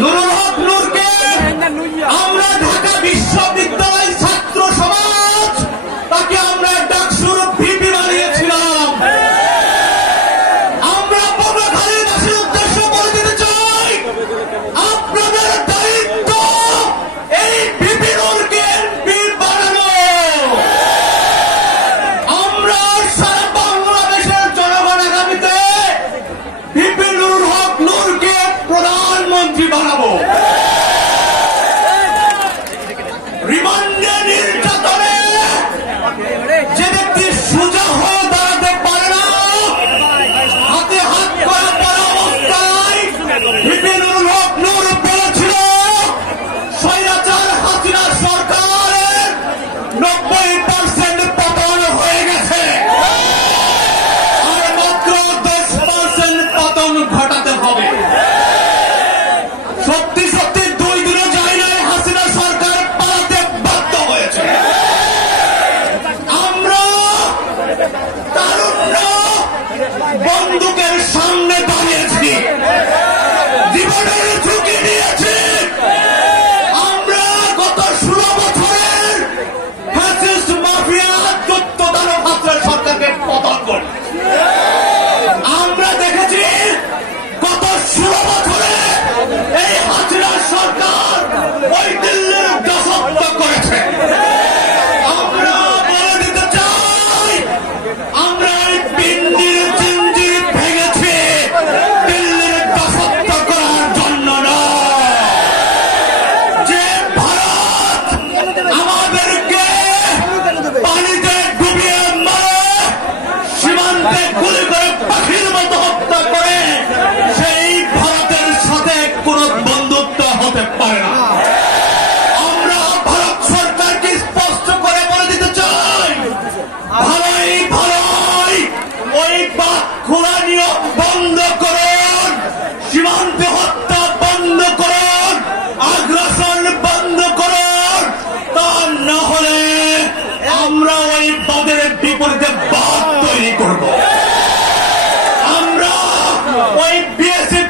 নুরুল হক নূরকে আমরা ঢাকা বিশ্ববিদ্যালয় ছাত্র সমাজ তাকে আমরা ডাকসুর ভিপি বানিয়েছিলাম। আমরা পটুয়াখালীবাসীর উদ্দেশ্য বলে দিতে চাই, আপনাদের দায়িত্ব এই ভিপি নূরকে এমপি বানানো। আমরা সারা বাংলাদেশের জনগণ আগামীতে ভিপি নুরুল হক নূরকে প্রধানমন্ত্রী বানাবো। রিমান্ডে নির্যাতনে যে ব্যক্তি সোজা হয়ে দাঁড়াতে পারে না, হাতে হাত করা পড়া অবস্থায় ভিপি নুরুল হক নূর বলেছিল স্বৈরাচার হাসিনা সরকারের 90% পতন হয়ে গেছে, আর মাত্র 10% পতন ঘটাতে হবে। সত্যি সত্যি 2 দিনও যায় নাই, হাসিনা সরকার পালাতে বাধ্য হয়েছে। আমরা তারুণ্য বন্দুকের সামনে দাঁড়িয়েছি, জীবনের ঝুঁকি নিয়েছি। আমরা গত 16 বছরের ফ্যাসিস্ট মাফিয়া চোদ্দদানব হাসিনা সরকারকে পতন করি। আমরা দেখেছি গত 16 বছরে এই হাসিনা সরকার ওই দিল্লির দাসত্ব করেছে। আমরা বলে দিতে চাই, আমরা এই পিন্ডির জিঞ্জির ভেঙেছি দিল্লির দাসত্ব করার জন্য নয়। যে ভারত আমাদেরকে পানিতে ডুবিয়ে মারে, সীমান্তে গুলি করে পাখির মতো হত্যা করে, সেই ভারতের সাথে কোন বন্ধুত্ব হতে পারে না। আমরা ভারত সরকারকে স্পষ্ট করে বলে দিতে চাই, ভালোই ভালোই ওই বাক খোলা নিয়োগ বন্ধ করুন, সীমান্তে হত্যা বন্ধ করুন, আগ্রাসন বন্ধ করুন। তা না হলে আমরা ওই বাদের বিপরীতে বাদ তৈরি করব। আমরা ওই বিএসএফ